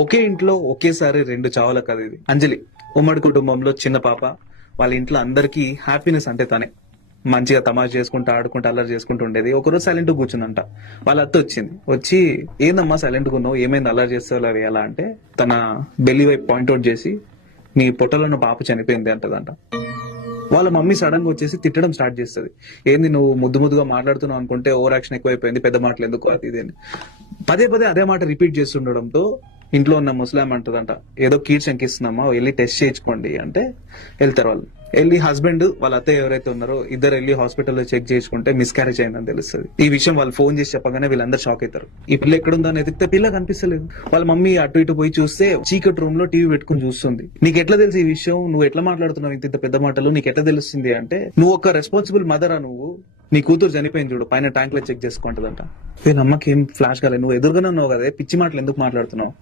ఒకే ఇంట్లో ఒకేసారి రెండు చావుల కథ ఇది. అంజలి ఉమ్మడి కుటుంబంలో చిన్న పాప. వాళ్ళ ఇంట్లో అందరికీ హ్యాపీనెస్ అంటే తనే. మంచిగా తమాషా చేసుకుంటూ ఆడుకుంటూ అల్లరి చేసుకుంటూ ఉండేది. ఒకరోజు సైలెంట్ కూర్చుందంట. వాళ్ళ అత్త వచ్చింది. వచ్చి ఏందమ్మా సైలెంట్ గా ఉన్నావు, ఏమైంది అల్లరి చేస్తావు అవి ఎలా అంటే, తన బెల్లి వైపు పాయింట్అవుట్ చేసి నీ పొట్టలో ఉన్న పాప చనిపోయింది అంటదంట. వాళ్ళ మమ్మీ సడన్ గా వచ్చేసి తిట్టడం స్టార్ట్ చేస్తుంది. ఏంది నువ్వు ముద్దు ముద్దుగా మాట్లాడుతున్నావు అనుకుంటే ఓవర్ యాక్షన్ ఎక్కువైపోయింది, పెద్ద మాటలు ఎందుకు అది ఇది అని. పదే పదే అదే మాట రిపీట్ చేస్తుండడంతో ఇంట్లో ఉన్న ముస్లాం అంటదంట, ఏదో కీడ్ శంకిస్తున్నామా వెళ్ళి టెస్ట్ చేయించుకోండి అంటే వెళ్తారు వాళ్ళు. వెళ్ళి హస్బెండ్ వాళ్ళ అత్తయ్య ఎవరైతే ఉన్నారో ఇద్దరు వెళ్ళి హాస్పిటల్లో చెక్ చేసుకుంటే మిస్క్యారేజ్ అయిందని తెలుస్తుంది. ఈ విషయం వాళ్ళు ఫోన్ చేసి చెప్పగానే వీళ్ళందరూ షాక్ అవుతారు. ఈ పిల్ల ఎక్కడుందో అని ఎదిగితే పిల్ల కనిపిస్తలేదు. వాళ్ళ మమ్మీ అటు ఇటు పోయి చూస్తే చీకటి రూమ్ లో టీవీ పెట్టుకుని చూస్తుంది. నీకు ఎట్లా తెలుసు ఈ విషయం, నువ్వు ఎట్లా మాట్లాడుతున్నావు ఇంత ఇంత పెద్ద మాటలు, నీకు ఎట్లా తెలుస్తుంది అంటే, నువ్వు ఒక రెస్పాన్సిబుల్ మదరా, నువ్వు నీ కూతురు చనిపోయింది చూడు పైన ట్యాంక్ లో చెక్ చేసుకుంటదంట. నమ్మకి ఏం ఫ్లాష్ కాలేదు, నువ్వు ఎదురుగానే ఉన్నావు కదా, పిచ్చి మాటలు ఎందుకు మాట్లాడుతున్నావు,